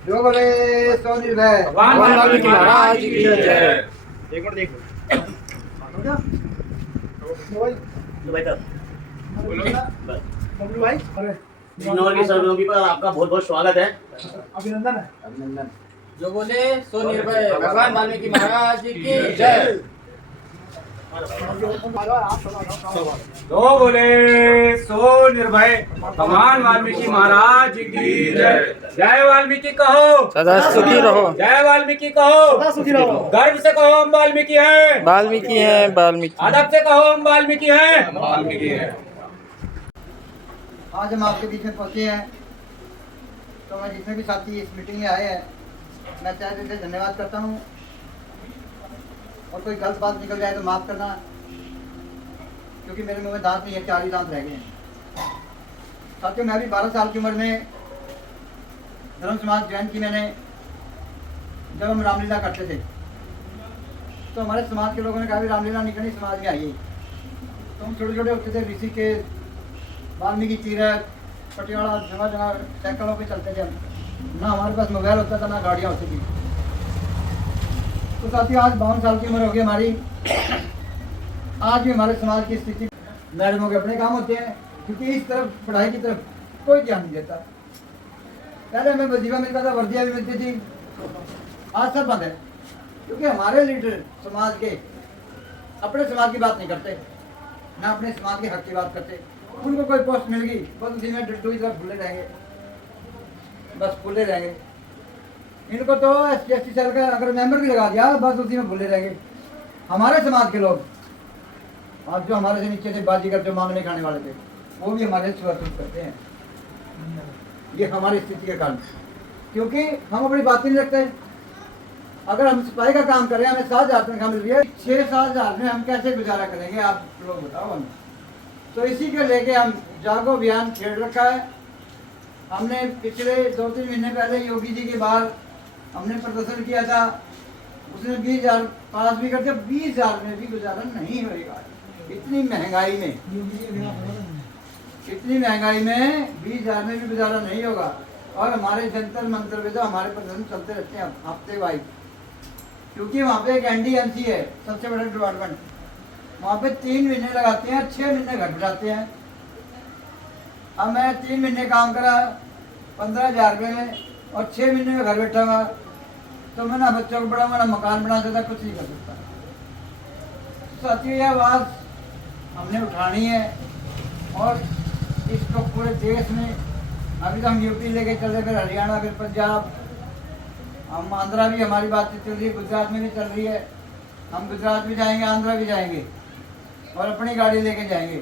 जो बोले सो निर्भय भगवान वाल्मीकि महाराज की जय। एक मिनट देखो भाई नंबर की सर्वयोगी पर आपका बहुत बहुत स्वागत है। अभिनंदन है। अभिनंदन। जो बोले सो निर्भय भगवान वाल्मीकि महाराज की जय। तो बोले सो निर्भय भगवान वाल्मीकि महाराज की जय। जय वाल्मीकि कहो, सदा सुखी रहो। जय वाल्मीकि कहो, सुखी रहो। गर्व से कहो हम वाल्मीकि हैं, वाल्मीकि है वाल्मीकि। अदब से कहो हम वाल्मीकि हैं, वाल्मीकि हैं। आज हम आपके बीच में पहुंचे हैं, तो मैं जितने भी साथी इस मीटिंग में आए हैं, मैं तहे दिल से धन्यवाद करता हूँ। और कोई गलत बात निकल जाए तो माफ़ करना, क्योंकि मेरे मुंह में दांत नहीं है, 4 ही दांत रह गए हैं। साथियों, मैं भी 12 साल की उम्र में धर्म समाज ज्वाइन की मैंने। जब हम रामलीला करते थे तो हमारे समाज के लोगों ने कहा भी रामलीला नहीं करनी, समाज में आइए। तो हम छोटे छोटे होते थे, ऋषिकेश, वाल्मीकि तीरथ, पटियाला, जगह जगह साइकिलों पे चलते थे हम। ना हमारे पास मोबाइल होता था, ना गाड़ियाँ होती थी। तो साथियों, आज 52 साल की उम्र होगी हमारी। आज भी हमारे समाज की स्थिति, मैडमों के अपने काम होते हैं, क्योंकि इस तरफ पढ़ाई की तरफ कोई ध्यान नहीं देता। पहले हमें वजीफा मिलता था, वर्दियाँ भी मिलती थी, आज सब बंद है। क्योंकि हमारे लीडर समाज के अपने समाज की बात नहीं करते, ना अपने समाज के हक की बात करते। उनको कोई पोस्ट मिल गई, बस उसी में डड्डू की तरफ भूले रहेंगे, बस भूले रहेंगे। इनको तो SC सेल का अगर मेंबर भी लगा दिया, बस उसी में भूले रहेंगे। हमारे समाज के लोग आज जो हमारे से नीचे से बाजीगर जो मांगने खाने वाले थे, वो भी हमारे सुरक्षित करते हैं। ये हमारी स्थिति के कारण, क्योंकि हम अपनी बात नहीं रखते। अगर हम सफाई का काम करें, हमें 7,000 तनख्वाह मिल रही है, 6-7,000 में हम कैसे गुजारा करेंगे, आप लोग बताओ हमें। तो इसी को लेके हम जागो अभियान छेड़ रखा है। हमने पिछले 2-3 महीने पहले योगी जी के बाहर हमने प्रदर्शन किया था। उसने 20,000 पास भी कर दिया, 20,000 में भी गुजारा नहीं होगा। इतनी महंगाई में 20,000 में भी गुजारा नहीं होगा। और हमारे जंतर मंतर पे तो हमारे प्रदर्शन चलते रहते हैं हफ्ते वाइज, क्योंकि वहाँ पे एक NDMC है, सबसे बड़ा डिपार्टमेंट। वहाँ पे 3 महीने लगाते हैं, 6 महीने घर बिठाते हैं। अब मैं 3 महीने काम करा 15,000 रुपये में, और 6 महीने में घर बैठा हुआ, तो मैं ना बच्चों को पढ़ाऊंगा, ना मकान बना सकता, कुछ नहीं कर सकता। साथियों, यह आवाज़ हमने उठानी है, और इसको पूरे देश में, अभी तो हम यूपी लेके चल रहे, फिर हरियाणा, फिर पंजाब, हम आंध्रा भी, हमारी बातचीत चल रही है, गुजरात में भी चल रही है। हम गुजरात भी जाएंगे, आंध्रा भी जाएंगे, और अपनी गाड़ी लेके जाएंगे,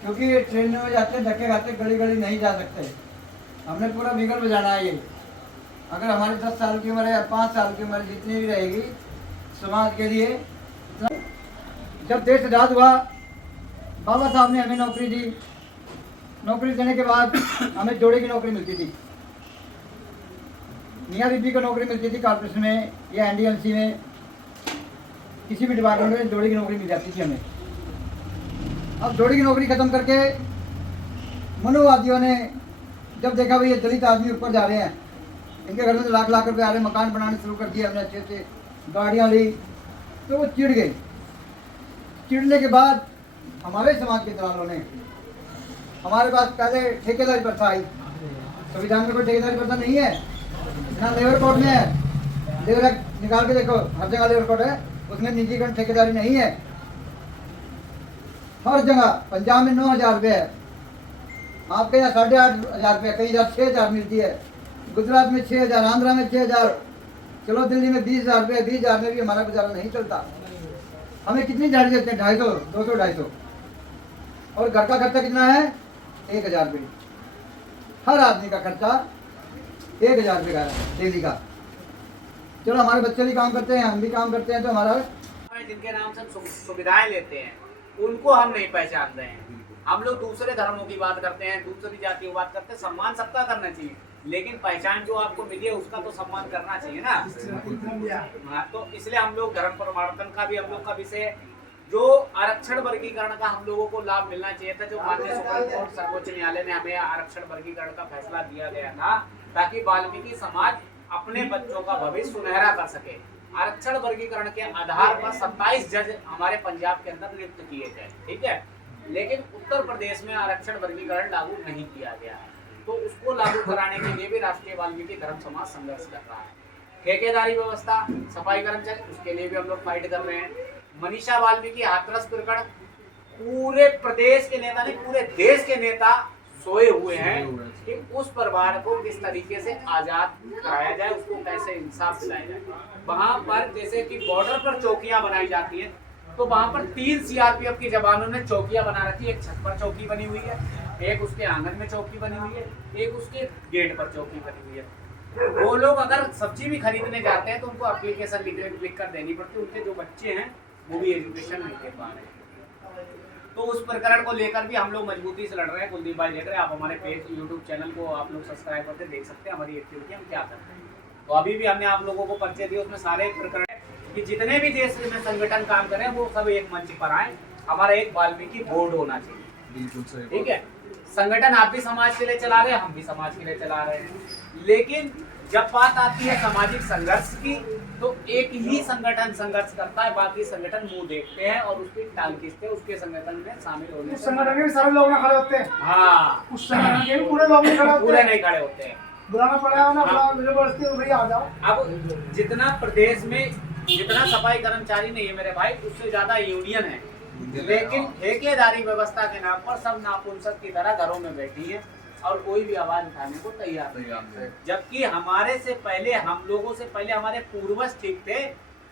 क्योंकि ट्रेनों में जाते धक्के खाते गली गली नहीं जा सकते। हमने पूरा बिगल बजाना है ये। अगर हमारी 10 साल की उम्र है या 5 साल की उम्र जितनी भी रहेगी, समाज के लिए। जब देश आज़ाद हुआ, बाबा साहब ने हमें नौकरी दी। नौकरी देने के बाद हमें जोड़े की नौकरी मिलती थी, मियाँ बीबी को नौकरी मिलती थी कॉर्पोरेशन में या NDMC में, किसी भी डिपार्टमेंट में जोड़े की नौकरी मिल जाती थी हमें। अब जोड़ी की नौकरी खत्म करके मनुवादियों ने जब देखा भाई ये दलित आदमी ऊपर जा रहे हैं, इनके घर में तो लाख लाख रुपए आ रहे हैं, मकान बनाने शुरू कर दिए हमने, अच्छे से गाड़ियाँ ली, तो वो चिढ़ गए। चिढ़ने के बाद हमारे समाज के दलालों ने, हमारे पास पहले ठेकेदारी प्रथा आई। संविधान में कोई ठेकेदारी प्रथा नहीं है, ना लेबर कोड में है। लेबर एक्ट निकाल के देखो, हर जगह लेबर कोड है, उसमें निजीकरण ठेकेदारी नहीं है। हर जगह पंजाब में 9,000 रुपये है, आपके यहाँ 8,500 रुपये, कई जगह 6,000 मिलती है। गुजरात में 6,000, आंध्रा में 6,000, चलो दिल्ली में 20,000 रुपये। 20,000 में भी हमारा गुजारा नहीं चलता। हमें कितनी दिहाड़ी देते हैं? 250, 200, 250। और घर का खर्चा कितना है? 1,000 रुपये। हर आदमी का खर्चा 1,000 रुपये का है डेली का। चलो हमारे बच्चे भी काम करते हैं, हम भी काम करते हैं, तो हमारा जिनके नाम से हम सुविधाएं लेते हैं, उनको हम नहीं पहचान रहे हैं। हम लोग दूसरे धर्मों की बात करते हैं, दूसरी जाति की बात करते हैं। सम्मान सबका करना चाहिए, लेकिन पहचान जो आपको मिली है उसका तो सम्मान करना चाहिए ना। हाँ, तो इसलिए हम लोग धर्म परिवर्तन का भी हम लोग का विषय जो आरक्षण वर्गीकरण का हम लोगों को लाभ मिलना चाहिए था, जो माननीय सुप्रीम कोर्ट सर्वोच्च न्यायालय ने हमें आरक्षण वर्गीकरण का फैसला दिया गया था, ताकि वाल्मीकि समाज अपने बच्चों का भविष्य सुनहरा कर सके। आरक्षण वर्गीकरण के आधार पर 27 जज हमारे पंजाब के अंदर नियुक्त किए गए, ठीक है, लेकिन उत्तर प्रदेश में आरक्षण वर्गीकरण लागू नहीं किया गया है। तो उसको लागू कराने के लिए भी राष्ट्रीय वाल्मीकि धर्म समाज संघर्ष कर रहा है। ठेकेदारी व्यवस्था, सफाई कर्मचारी, उसके लिए भी हम लोग फाइट कर रहे हैं। मनीषा वाल्मीकि हाथरस प्रकरण, पूरे प्रदेश के नेता नहीं, पूरे देश के नेता सोए हुए हैं कि उस परिवार को किस तरीके से आजाद कराया जाए, उसको कैसे इंसाफ दिलाया जाए। वहां पर जैसे कि बॉर्डर पर चौकियां बनाई जाती हैं, तो वहां पर 3 सीआरपीएफ के जवानों ने चौकियां बना रखी है। एक छत पर चौकी बनी हुई है, एक उसके आंगन में चौकी बनी हुई है, एक उसके गेट पर चौकी बनी हुई है। वो लोग अगर सब्जी भी खरीदने जाते हैं तो उनको एप्लीकेशन लिख कर देनी पड़ती है। उनके जो बच्चे हैं वो भी एजुकेशन नहीं दे पा रहे हैं। तो उस प्रकरण को लेकर भी हम लोग मजबूती से लड़ रहे हैं। कुलदीप भाई देख रहे हैं, आप हमारे पेज यूट्यूब चैनल को आप लोग सब्सक्राइब करके देख सकते हैं हमारी एक्टिविटी हम क्या करते हैं। तो अभी भी हमने आप लोगों को परिचय दिया, उसमें सारे प्रकरण कि जितने भी देश में संगठन काम कर रहे हैं वो सब एक मंच पर आए। हमारा एक वाल्मीकि बोर्ड होना चाहिए, बिल्कुल सही, ठीक है। संगठन आप भी समाज के लिए चला रहे हैं, हम भी समाज के लिए चला रहे हैं, लेकिन जब बात आती है सामाजिक संघर्ष की तो एक ही संगठन संघर्ष करता है, बाकी संगठन मुंह देखते हैं और उसकी टांग खींचते हैं, उसके संगठन में शामिल होने उस संगठन के भी सारे लोग ना खड़े होते हैं। हाँ, उस संगठन के भी पूरे लोग नहीं खड़े होते, पूरे नहीं खड़े होते हैं। बुलाना पड़ेगा ना, बुला यूनिवर्सिटी भैया आ जाओ। अब जितना प्रदेश में जितना सफाई कर्मचारी नहीं है मेरे भाई, उससे ज्यादा यूनियन है, लेकिन ठेकेदारी व्यवस्था के नाम पर सब नापुंसक की तरह घरों में बैठी है और कोई भी आवाज उठाने को तैयार नहीं है। जबकि हमारे से पहले, हम लोगों से पहले हमारे पूर्वज ठीक थे,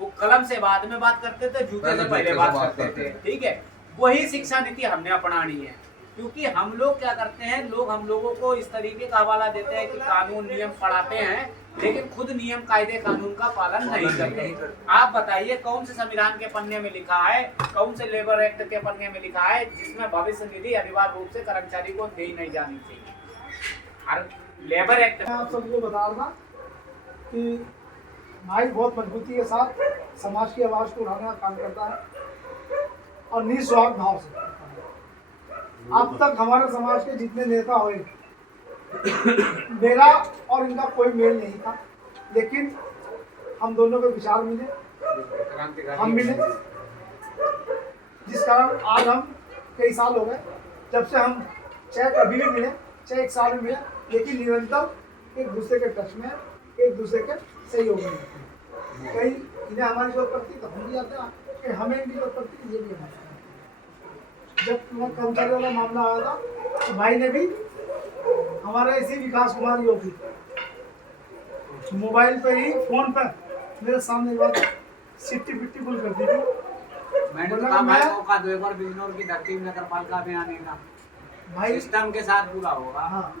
वो कलम से बाद में बात करते थे, जूते से पहले बात करते थे, ठीक है। वही शिक्षा नीति हमने अपनानी है, क्योंकि हम लोग क्या करते हैं, लोग हम लोगों को इस तरीके का हवाला देते हैं कि कानून नियम पढ़ाते हैं, लेकिन खुद नियम कायदे कानून का पालन नहीं करते। आप बताइए कौन से संविधान के पन्ने में लिखा है, कौन से लेबर एक्ट के पन्ने में लिखा है जिसमें भविष्य निधि अनिवार्य रूप से कर्मचारी को दी नहीं जानी चाहिए। और लेबर एक्ट मैं आप सबको बता रहा कि भाई बहुत मजबूती के साथ समाज की आवाज को उठाने का काम करता है और निस्वार्थ भाव से करता है। अब तक हमारे समाज के जितने नेता हुए, मेरा और इनका कोई मेल नहीं था, लेकिन हम दोनों के विचार मिले, हम मिले, जिस कारण आज हम कई साल हो गए जब से हम चाहे कभी भी मिले, चाहे 1 साल में मिले, लेकिन निरंतर एक दूसरे के टच में, एक दूसरे के सहयोग में। कहीं इन्हें हमारी जरूरत पड़ती तो हम भी आते हैं, कि हमें इनकी जरूरत पड़ती ये भी हमारे। जब कर्मचारी वाला मामला आया था तो भाई ने भी हमारे इसी विकास कुमार योगी मोबाइल पे ही, फोन पर मेरे सामने बात सिट्टी पिट्टी बुल कर दी थी। मैंने कहा भाई मौका दो, एक बार बिजनौर की धरती में नगर पालिका में आने का भाई सिस्टम के साथ पूरा होगा। हाँ,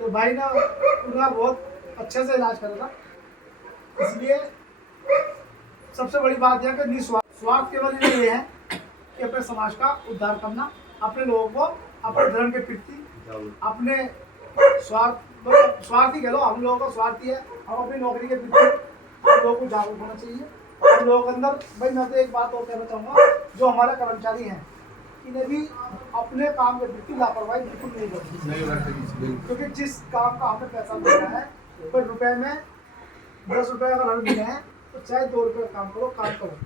तो भाई ना उनका बहुत अच्छे से इलाज करेगा। इसलिए सबसे बड़ी बात यह कि निस्वार्थ केवल ये है कि अपने समाज का उद्धार करना, अपने लोगों को अपने धर्म के प्रति, अपने स्वार्थी कह लो, हम लोगों का स्वार्थी है, हम अपनी नौकरी के प्रति हम लोगों को जागरूक होना चाहिए। हम लोगों के अंदर भाई मैं तो एक बात और कहना चाहूँगा, जो हमारे कर्मचारी हैं इन्हें भी अपने काम के प्रति लापरवाही बिल्कुल नहीं करनी, क्योंकि जिस काम का हमें पैसा मिल रहा है, पर रुपए में 10 रुपये अगर हमें मिले हैं तो चाहे 2 रुपये काम करो, काम करो,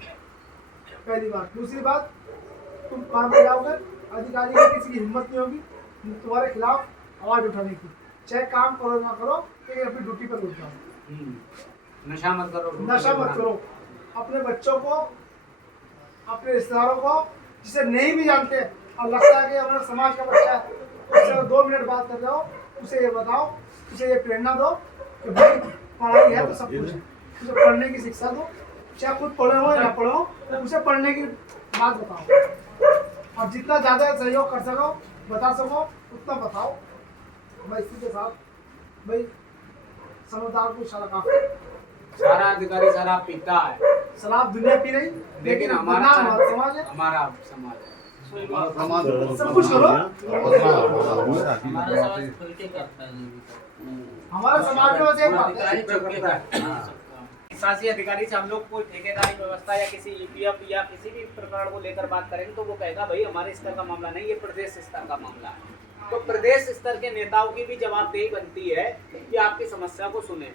पहली बात। दूसरी बात, तुम काम पे जाओगे, अधिकारी की किसी की हिम्मत नहीं होगी तुम्हारे खिलाफ आवाज उठाने की, चाहे काम करो ना करो, लेकिन अपनी ड्यूटी पर उठ जाओ। नशा मत करो, नशा मत करो। अपने बच्चों को, अपने रिश्तेदारों को जिसे नहीं भी जानते और लगता है कि हमारे समाज का बच्चा है, उससे 2 मिनट बात कर जाओ, उसे ये बताओ, उसे ये प्रेरणा दो कि भाई पढ़ाई है तो सब कुछ है, उसे पढ़ने की शिक्षा दो, चाहे खुद पढ़े हो या ना पढ़े हो, उसे पढ़ने की बात बताओ और जितना ज़्यादा सहयोग कर सको, बता सको उतना बताओ। मैं इसी के साथ भाई समझदार को इशारा काफी। सारा अधिकारी शराब पीता है, शराब दुनिया पी रही, लेकिन हमारा समाज है, हमारा समाज है। सब कुछ करो। हमारा समाज खुल के करता है। हमारे समाज में बस एक बात है, शासी अधिकारी से हम लोग कोई ठेकेदारी व्यवस्था या किसी ईपीएफ या किसी भी प्रकरण को लेकर बात करेंगे तो वो कहेगा भाई हमारे स्तर का मामला नहीं, ये प्रदेश स्तर का मामला है। तो प्रदेश स्तर के नेताओं की भी जवाबदेही बनती है कि आपकी समस्या को सुने।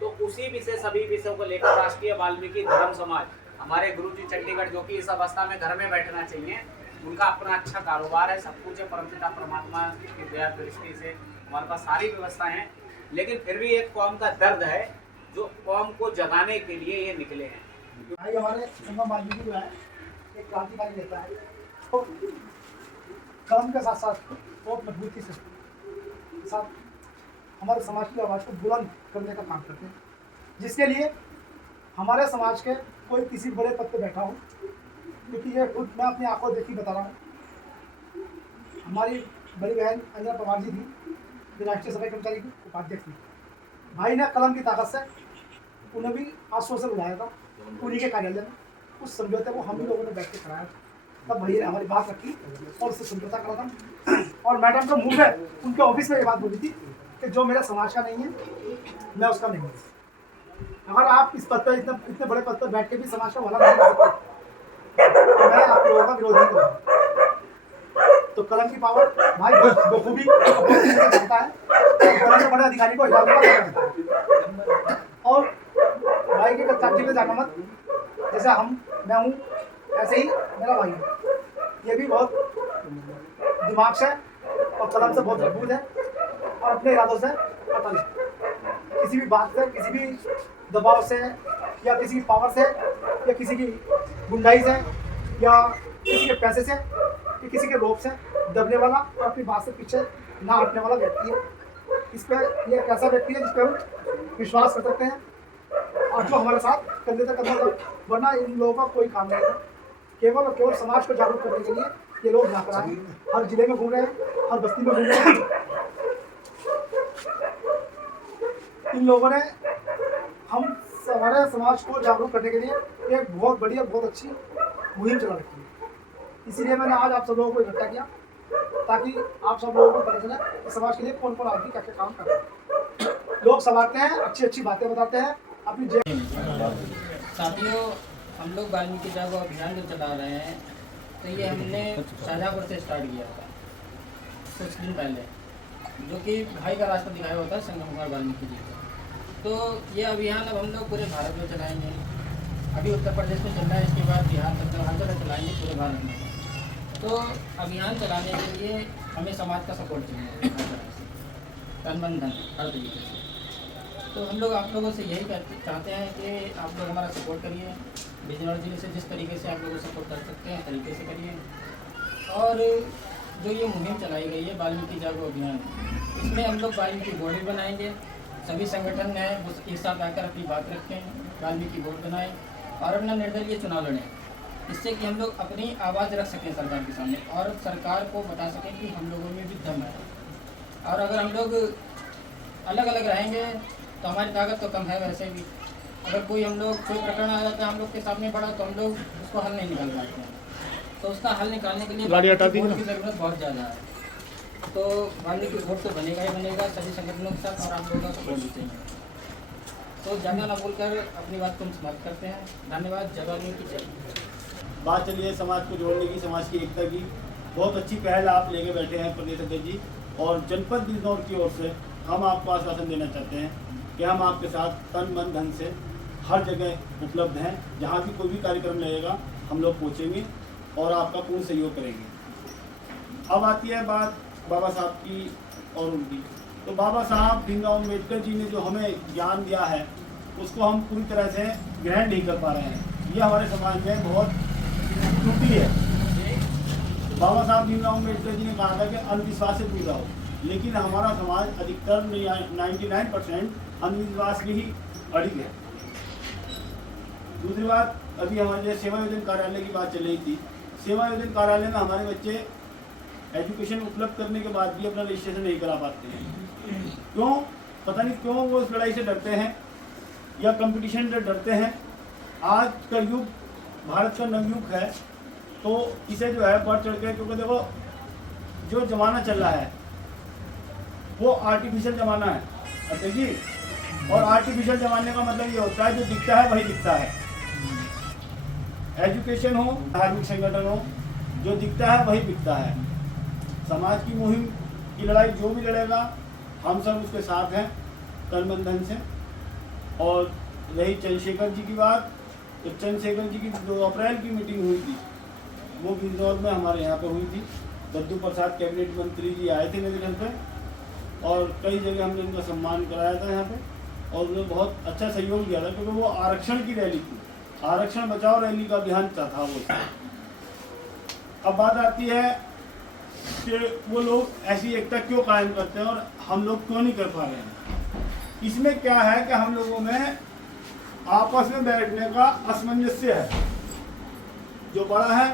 तो उसी विषय सभी विषयों को लेकर राष्ट्रीय वाल्मीकि धर्म समाज, हमारे गुरुजी चंडीगढ़ जो कि इस अवस्था में घर में बैठना चाहिए, उनका अपना अच्छा कारोबार है, सब कुछ है, परमपिता परमात्मा की दया दृष्टि से हमारे पास सारी व्यवस्थाएं हैं, लेकिन फिर भी एक कौम का दर्द है जो कौम को जगाने के लिए ये निकले हैं। भाई हमारे संगम वाल्मीकि जो है एक क्रांतिकारी नेता है, तो कलम के साथ साथ बहुत मजबूती से साथ हमारे समाज की आवाज़ को बुलंद करने का काम करते हैं, जिसके लिए हमारे समाज के कोई किसी बड़े पद पे बैठा हो, क्योंकि ये खुद मैं अपनी आंखों देखी बता रहा हूँ। हमारी बड़ी बहन अंजना पवार जी थी, जो राष्ट्रीय सफाई कर्मचारी की उपाध्यक्ष थी। भाई ने कलम की ताकत से उन्हें भी आश्वासन बुलाया था उन्हीं के कार्यालय में। उस समझौते को हम ही लोगों ने बैठ के कराया, तब भैया ने हमारी बात रखी और उससे समझौता करा था। और मैडम का मुंह में उनके ऑफिस में ये बात बोली थी कि जो मेरे समाज का नहीं है मैं उसका नहीं हूँ। अगर आप इस पद पर इतने बड़े पद पर बैठ के भी समाज का भला नहीं कर सकते तो मैं आप लोगों का विरोध नहीं करूँगा। तो कलम की पावर भाई बखूबी जानता है, बड़े से बड़े अधिकारी को हिलाता है। और भाई के कच्चे में जाना मत, जैसे मैं हूँ ऐसे ही मेरा भाई है, ये भी बहुत दिमाग से और कलम से बहुत मजबूत है और अपने इरादों से अटल है। किसी भी बात से, किसी भी दबाव से या किसी की पावर से या किसी की गुंडाई से या किसी के पैसे से या किसी के रोप से दबने वाला और अपनी बात से पीछे ना हटने वाला व्यक्ति है। इस पर ये एक ऐसा व्यक्ति है जिस पर हम विश्वास कर सकते हैं और जो हमारे साथ कंधे से कंधा, वरना इन लोगों का कोई काम नहीं है। केवल और केवल समाज को जागरूक करने के लिए ये लोग यहाँ पर आए, हर जिले में घूम रहे हैं, हर बस्ती में घूम रहे हैं। इन लोगों ने हमारे समाज को जागरूक करने के लिए एक बहुत बढ़िया, बहुत अच्छी मुहिम चला रखी है। इसीलिए मैंने आज आप सब लोगों को इकट्ठा किया ताकि आप सब लोगों को पता चले कि समाज के लिए कौन कौन आदमी क्या क्या काम कर रहे हैं। लोग संवारते हैं, अच्छी अच्छी बातें बताते हैं अपनी साथियों, हम लोग वाल्मीकि जागो अभियान जो चला रहे हैं तो ये हमने शाहजहाँपुर से स्टार्ट किया था कुछ दिन पहले, जो कि भाई का रास्ता दिखाया होता है संगम कुमार वाल्मीकि जी का। तो ये अभियान अब हम लोग पूरे भारत में चलाएंगे। अभी उत्तर प्रदेश में चल रहा है, इसके बाद बिहार तक हर जगह चलाएंगे पूरे भारत में। तो अभियान चलाने के लिए हमें समाज का सपोर्ट चाहिए हर तरह से, तन मन धन हर तरीके से। तो हम लोग आप लोगों से यही चाहते हैं कि आप लोग हमारा सपोर्ट करिए, बिजनौर जिले से जिस तरीके से आप लोगों को सपोर्ट कर सकते हैं तरीके से करिए। और जो ये मुहिम चलाई गई है वाल्मीकि जागो अभियान, इसमें हम लोग वाल्मीकि बोर्ड भी बनाएंगे। सभी संगठन हैं वो एक साथ आकर अपनी बात रखें, वाल्मीकि बोर्ड बनाएं और अपना निर्दलीय चुनाव लड़ें, इससे कि हम लोग अपनी आवाज़ रख सकें सरकार के सामने और सरकार को बता सकें कि हम लोगों में भी दम है। और अगर हम लोग अलग अलग रहेंगे तो हमारी ताकत तो कम है वैसे भी। अगर कोई हम लोग कोई प्रकरण आ जाता है हम लोग के सामने बड़ा तो हम लोग उसको हल नहीं निकाल पाते हैं। तो उसका हल निकालने के लिए वोट की ज़रूरत बहुत ज़्यादा है। तो वाल्मीकि वोट तो बनेगा ही बनेगा सभी संगठनों के साथ और आप लोगों का सपोर्ट भी चाहिए। तो ज़्यादा ना बोलकर अपनी बात को हम समाप्त करते हैं। धन्यवाद। जय वाल्मीकि जय। बात चलिए समाज को जोड़ने की, समाज की एकता की। बहुत अच्छी पहल आप लेके बैठे हैं प्रदेश अध्यक्ष जी, और जनपद बिजनौर की ओर से हम आपको आश्वासन देना चाहते हैं कि हम आपके साथ तन मन धन से हर जगह उपलब्ध हैं। जहाँ भी कोई भी कार्यक्रम लगेगा हम लोग पहुँचेंगे और आपका पूर्ण सहयोग करेंगे। अब आती है बात बाबा साहब की और उनकी। तो बाबा साहब भीमराव अम्बेडकर जी ने जो हमें ज्ञान दिया है उसको हम पूरी तरह से ग्रहण नहीं कर पा रहे हैं। ये हमारे समाज में बहुत त्रुटि है। बाबा साहब भीमराव अम्बेडकर जी ने कहा था कि अंधविश्वास से दूर रहो, लेकिन हमारा समाज अधिकतर 99% अंधविश्वास में ही अड़िग है। दूसरी बात, अभी हमारे सेवा योजन कार्यालय की बात चल रही थी। सेवा योजन कार्यालय में हमारे बच्चे एजुकेशन उपलब्ध करने के बाद भी अपना रजिस्ट्रेशन नहीं करा पाते हैं। क्यों? पता नहीं क्यों वो उस लड़ाई से डरते हैं या कंपटीशन से डरते हैं। आज का युग भारत का नवयुग है, तो इसे जो है बढ़ चढ़ के, क्योंकि देखो जो ज़माना चल रहा है वो आर्टिफिशियल ज़माना है। अच्छा जी, और आर्टिफिशियल जमाने का मतलब ये होता है जो दिखता है वही दिखता है। एजुकेशन हो, धार्मिक संगठन हो, जो दिखता है वही बिकता है। समाज की मुहिम की लड़ाई जो भी लड़ेगा हम सब उसके साथ हैं तन मन धन से। और रही चंद्रशेखर जी की बात, तो चंद्रशेखर जी की 2 अप्रैल की मीटिंग हुई थी, वो बिजनौर में हमारे यहाँ पे हुई थी। दद्दू प्रसाद कैबिनेट मंत्री जी आए थे मेरे घर पे और कई जगह हमने उनका सम्मान कराया था यहाँ पे और उन्होंने बहुत अच्छा सहयोग दिया था, क्योंकि वो आरक्षण की रैली थी, आरक्षण बचाओ रैली का अभियान था वो। अब बात आती है कि वो लोग ऐसी एकता क्यों कायम करते हैं और हम लोग क्यों नहीं कर पा रहे हैं। इसमें क्या है कि हम लोगों में आपस में बैठने का असमंजस्य है, जो बड़ा है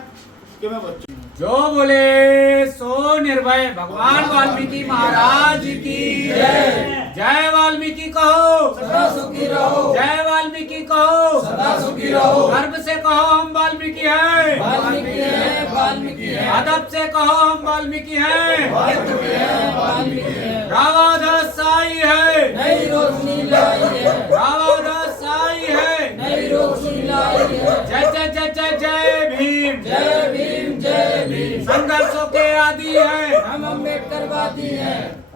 कि मैं बच्चों जो बोले सो निर्भय। भगवान वाल्मीकि महाराज की जय। जय वाल्मीकि कहो, सदा सुखी रहो। जय वाल्मीकि कहो, सदा सुखी रहो। गर्व से कहो हम वाल्मीकि हैं, वाल्मीकि है, वाल्मीकि है। अदब से कहो हम वाल्मीकि हैं, वाल्मीकि है, वाल्मीकि है। रावादास साई है, नई रोशनी लाई है, रावादास साई है, नई रोशनी लाई है। जय जय जय जय जय भीम। जय भीम, जय भीम। संघर्षों के आदि हैं, हम अम्बेडकरवादी हैं।